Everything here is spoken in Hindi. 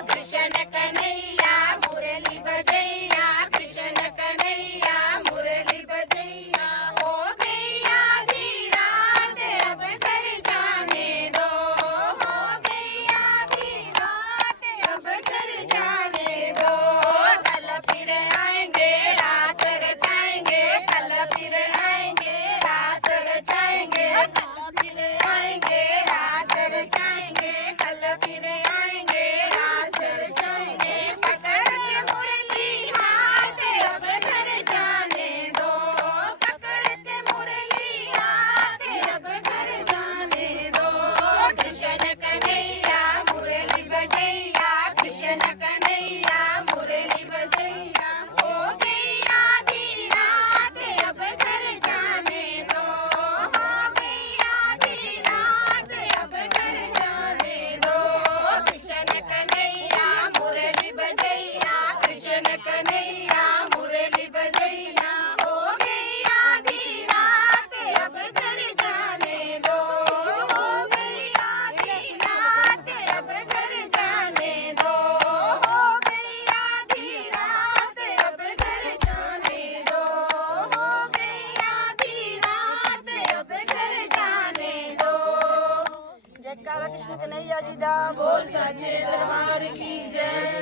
कृष्ण कन्हैया मुरली बजैया, कृष्ण कन्हैया मुरली बजैया। हो गई आधी रात अब घर जाने दो, हो गई आधी रात अब घर जाने दो। कल फिर आएंगे रास रचाएंगे, कल फिर आएंगे रास रचाएंगे, कल फिर आएंगे रास रचाएंगे, कल फिर आएंगे रास रचाएंगे। पकड़ के मुरली हाथ अब घर जाने दो, पकड़ के मुरली हाथ अब घर जाने दो। कृष्ण कन्हैया मुरली बजैया, कृष्ण कन्हैया मुरली बजैया। हो गई आधी रात अब घर जाने दो, हो गई आधी रात अब घर जाने दो। कृष्ण कन्हैया मुरली बजैया, कृष्ण कन्हैया मुरली बजैया। हो गई आधी रात अब घर जाने दो, हो गई आधी रात अब घर जाने दो, हो गई आधी रात अब घर जाने दो, हो गई आधी रात अब घर जाने दो। जयकारा कृष्ण कन्हैया जी दा बोल, सच्चे दरबार की जय।